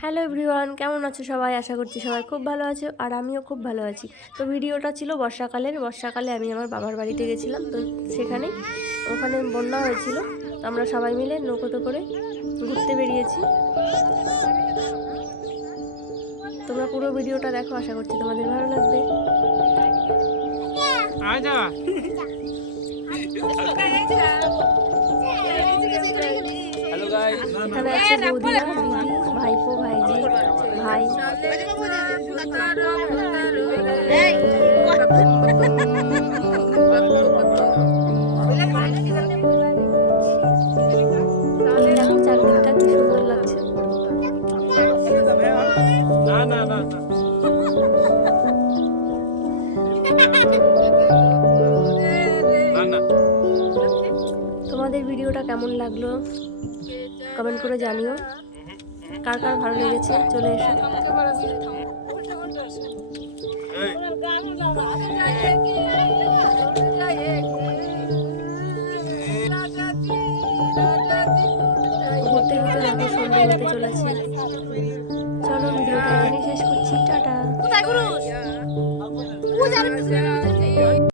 Hello everyone, কেমন আছো সবাই? আশা করছি সবাই খুব ভালো আছো, আর আমিও খুব ভালো আছি। তো ভিডিওটা ছিল বর্ষাকালে আমি আমার বাবার বাড়িতে গেছিলাম। তো ওখানে বন্যা হয়েছিল। তো আমরা সবাই মিলে নৌকোতে করে ঘুরতে বেরিয়েছি। তোমরা পুরো ভিডিওটা দেখো, আশা করছি তোমাদের ভালো লাগবে। এখানে আছে বৌদিরা, দিদি, ভাইপো, ভাইজি, ভাই। দেখো চারদিকটা কি সুন্দর লাগছে। তোমাদের ভিডিওটা কেমন লাগলো কমেন্ট করে জানিও। কার কার ভালো লেগেছে চলে এসো। ঘুরতে ঘুরতে দেখো সন্ধ্যে হতে চলেছে। চলো ভিডিওটা এখানেই শেষ করছি, টাটা।